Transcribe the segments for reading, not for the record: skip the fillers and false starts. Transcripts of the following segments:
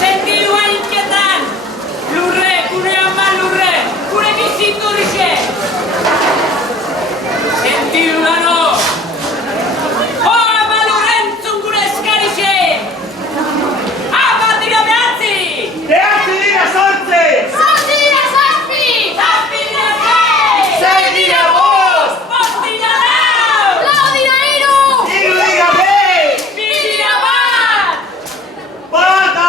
Sentidu hainketan, lurre, gure ama lurre, gure biziturrixe. Sentidu lano, ama lurrentzun gure eskarixe. Ama dira behatzi! Behatzi dira sortze! Zortzi dira zazpi! Zazpi dira sei! Sei dira bost! Bost dira lau! Lau dira hiru! Hiru dira behi! Bi dira bat! Bata!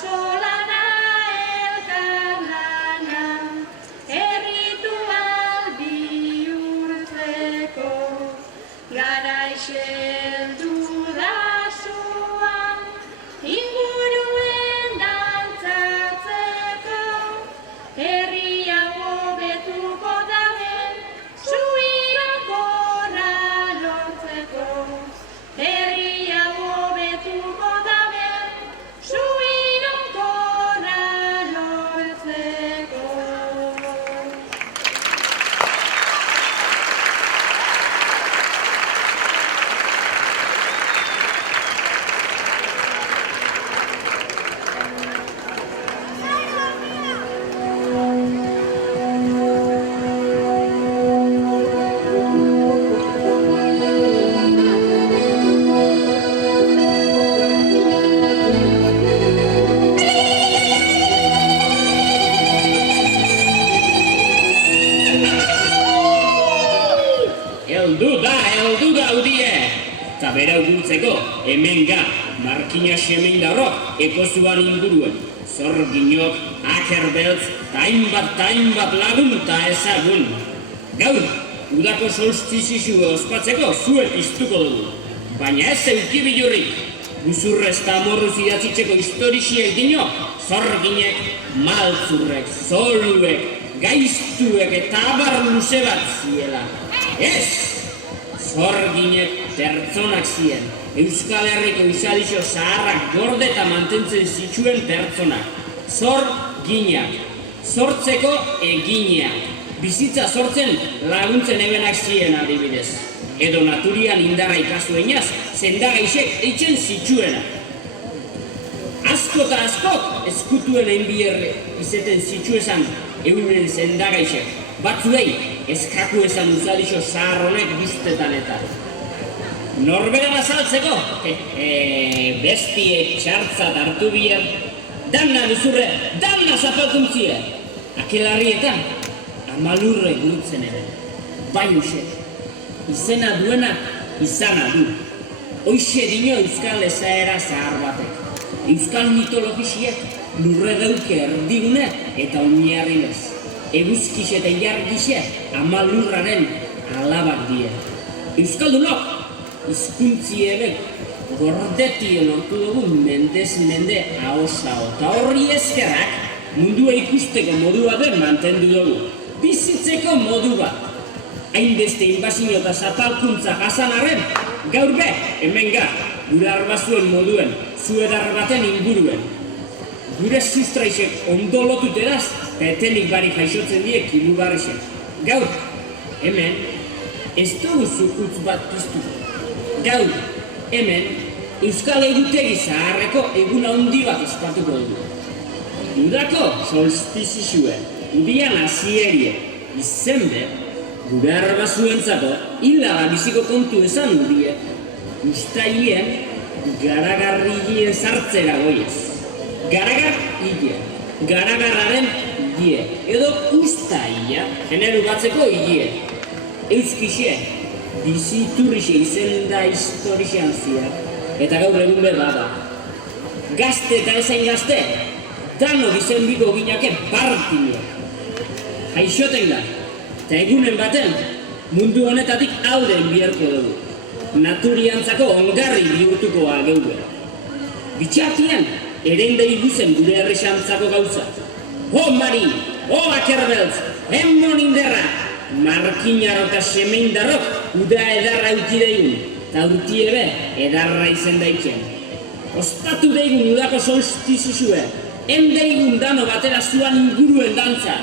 Auzolana elkarlana, erritual bihurtzeko, garaizeldu da zuan, inguruen dantzatzeko, herria hobetuko daben, zu irakorra lortzeko, herria hobetuko daben, zu irakorra lortzeko. Heldu da udie! Eta bera ugurtzeko, hemen ga, markina semein darrok, ekozuan inguruen. Zorginok, akerbeltz, tainbat lagun eta ezagun. Gaur, udako solstizizua ospatzeko zuek iztuko dugu. Baina ez euki bilurrik. Guzurrez eta amorruz idatzitzeko historixiek dino, zorginek, maltzurrek, zoluek, gaiztuek eta abar luze bat ziela. Ez! Zorginek pertsonak ziren, Euskal Herriko izadixo zaharrak gorde eta mantentzen zituen pertsonak. Zorginak, sortzeko egineak, bizitza sortzen laguntzen ebenak ziren adibidez. Edo naturian indarra ikasuenaz, zendagaixek eitzen zituena. Asko eta askok eskutuen enbierre izeten zituezan euren zendagaixek. Batzuei, eskaku esan uzadixo zaharronek biztetan eta. Norbera azaltzeko, bestiek txartzat hartu bier, danna duzurre, danna zapaltuntzia. Akelarrietan, amalurre gurutzen ere, baiuxe, izena duena, izana du. Hoixe dino euskal ezaera zahar batek. Euskal mitologixiek lurre dauke erdigune eta oinarrilez. Eguzkixe eta jargixe amalurraren alabak die. Euskaldunok, hizkuntzi ebek gordetien lortu dugu mendez mende ahosao. Eta horri eskerrak mundua ikusteko modua den mantendu dugu. Bizitzeko modu bat. Hainbeste inbazio eta zapalkuntza jasan arren, gaur be, hemen ga, gure arbazuen moduen, zuedar baten inguruen. Gure sustraixek ondo lotuteraz, eta etenik bari jaixotzen die kilugarrixek. Gaur, hemen, ez dugu zukutz bat piztu. Gaur, hemen, Euskal Egutegi zaharreko egun handi bat ospatuko dugu. Udako solstizizue, udian hasierie, izenbe, gure arbazuentzako hilaga biziko kontu esan udie. Ustaien, garagarrigien sartzera goiez. Garagarraren hile, edo ustaia, generu batzeko hile. Euskixe, biziturrixe izen da historixean ziak, eta gaur egun bada. Gazte eta ezain gazte, dano izen biko ginake partileak. Haixoten da, eta egunen baten, mundu honetatik alden biharko dugu. Naturiantzako ongarri bihurtukoa geure. Bitxartian, erendei guzen gure erresantzako gauza. Ho Mari, ho Akerbeltz, emmon inderra, markinaro eta semeindarrok uda edarra euki deigun, eta urti ebe edarra izen daitzen. Ospatu deigun udako solstizizue, deigun dano batera zuan inguruen dantza.